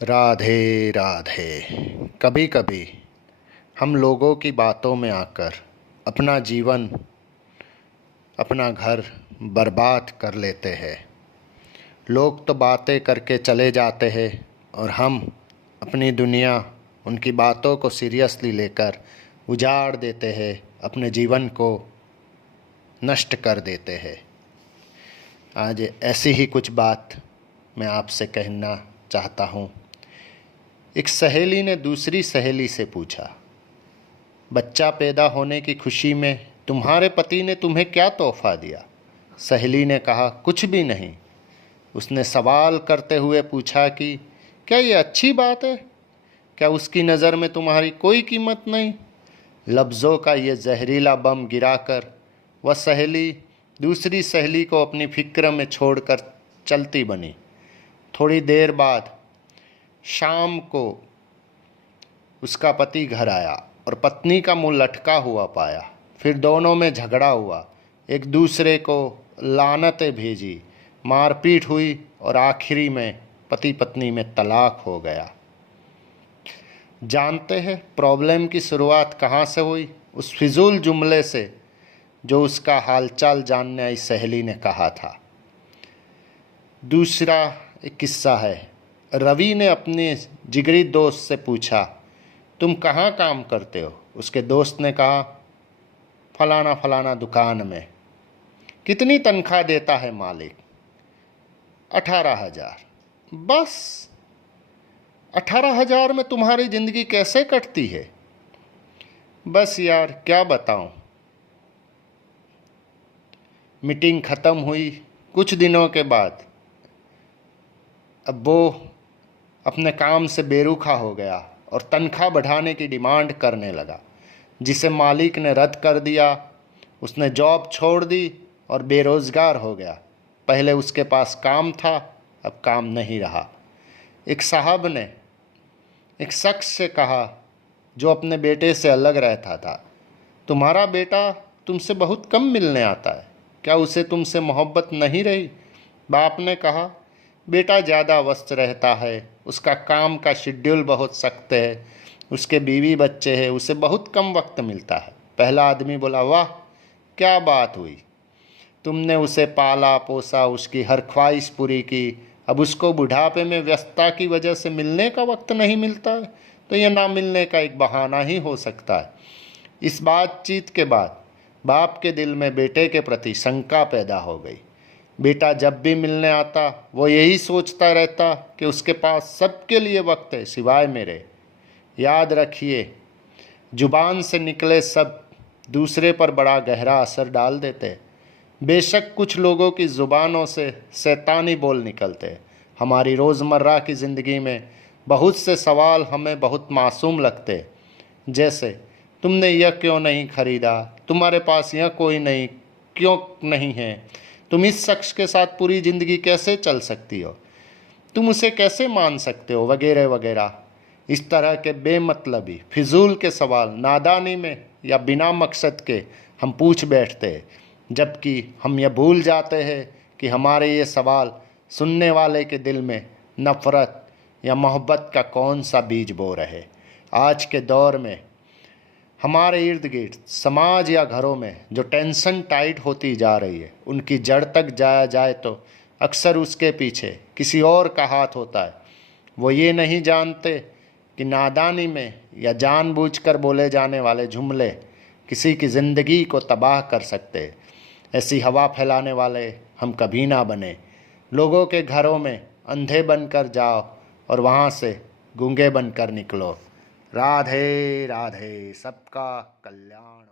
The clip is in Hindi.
राधे राधे। कभी कभी हम लोगों की बातों में आकर अपना जीवन, अपना घर बर्बाद कर लेते हैं। लोग तो बातें करके चले जाते हैं और हम अपनी दुनिया उनकी बातों को सीरियसली लेकर उजाड़ देते हैं, अपने जीवन को नष्ट कर देते हैं। आज ऐसी ही कुछ बात मैं आपसे कहना चाहता हूँ। एक सहेली ने दूसरी सहेली से पूछा, बच्चा पैदा होने की खुशी में तुम्हारे पति ने तुम्हें क्या तोहफा दिया? सहेली ने कहा, कुछ भी नहीं। उसने सवाल करते हुए पूछा कि क्या ये अच्छी बात है? क्या उसकी नज़र में तुम्हारी कोई कीमत नहीं? लफ्ज़ों का ये जहरीला बम गिराकर वह सहेली दूसरी सहेली को अपनी फिक्र में छोड़कर चलती बनी। थोड़ी देर बाद शाम को उसका पति घर आया और पत्नी का मुंह लटका हुआ पाया। फिर दोनों में झगड़ा हुआ, एक दूसरे को लानतें भेजी, मारपीट हुई और आखिरी में पति पत्नी में तलाक हो गया। जानते हैं प्रॉब्लम की शुरुआत कहाँ से हुई? उस फिजूल जुमले से जो उसका हालचाल जानने आई सहेली ने कहा था। दूसरा एक किस्सा है। रवि ने अपने जिगरी दोस्त से पूछा, तुम कहाँ काम करते हो? उसके दोस्त ने कहा, फलाना फलाना दुकान में। कितनी तनख्वाह देता है मालिक? 18,000। बस 18,000 में तुम्हारी ज़िंदगी कैसे कटती है? बस यार क्या बताऊं। मीटिंग ख़त्म हुई कुछ दिनों के बाद। अब वो अपने काम से बेरुखा हो गया और तनख्वाह बढ़ाने की डिमांड करने लगा, जिसे मालिक ने रद्द कर दिया। उसने जॉब छोड़ दी और बेरोज़गार हो गया। पहले उसके पास काम था, अब काम नहीं रहा। एक साहब ने एक शख्स से कहा जो अपने बेटे से अलग रहता था, तुम्हारा बेटा तुमसे बहुत कम मिलने आता है, क्या उसे तुमसे मोहब्बत नहीं रही? बाप ने कहा, बेटा ज़्यादा व्यस्त रहता है, उसका काम का शेड्यूल बहुत सख्त है, उसके बीवी बच्चे हैं, उसे बहुत कम वक्त मिलता है। पहला आदमी बोला, वाह क्या बात हुई, तुमने उसे पाला पोसा, उसकी हर ख्वाहिश पूरी की, अब उसको बुढ़ापे में व्यस्तता की वजह से मिलने का वक्त नहीं मिलता है, तो यह ना मिलने का एक बहाना ही हो सकता है। इस बातचीत के बाद बाप के दिल में बेटे के प्रति शंका पैदा हो गई। बेटा जब भी मिलने आता वो यही सोचता रहता कि उसके पास सबके लिए वक्त है सिवाय मेरे। याद रखिए, जुबान से निकले सब दूसरे पर बड़ा गहरा असर डाल देते। बेशक कुछ लोगों की ज़ुबानों से शैतानी बोल निकलते। हमारी रोज़मर्रा की ज़िंदगी में बहुत से सवाल हमें बहुत मासूम लगते, जैसे तुमने यह क्यों नहीं खरीदा, तुम्हारे पास यह कोई नहीं क्यों नहीं है, तुम इस शख्स के साथ पूरी ज़िंदगी कैसे चल सकती हो, तुम उसे कैसे मान सकते हो, वगैरह वगैरह। इस तरह के बेमतलबी फिजूल के सवाल नादानी में या बिना मकसद के हम पूछ बैठते हैं, जबकि हम यह भूल जाते हैं कि हमारे ये सवाल सुनने वाले के दिल में नफ़रत या मोहब्बत का कौन सा बीज बो रहे। आज के दौर में हमारे इर्द गिर्द समाज या घरों में जो टेंशन टाइट होती जा रही है, उनकी जड़ तक जाया जाए तो अक्सर उसके पीछे किसी और का हाथ होता है। वो ये नहीं जानते कि नादानी में या जानबूझकर बोले जाने वाले जुमले किसी की ज़िंदगी को तबाह कर सकते हैं। ऐसी हवा फैलाने वाले हम कभी ना बने। लोगों के घरों में अंधे बनकर जाओ और वहाँ से गूंगे बनकर निकलो। राधे राधे। सबका कल्याण।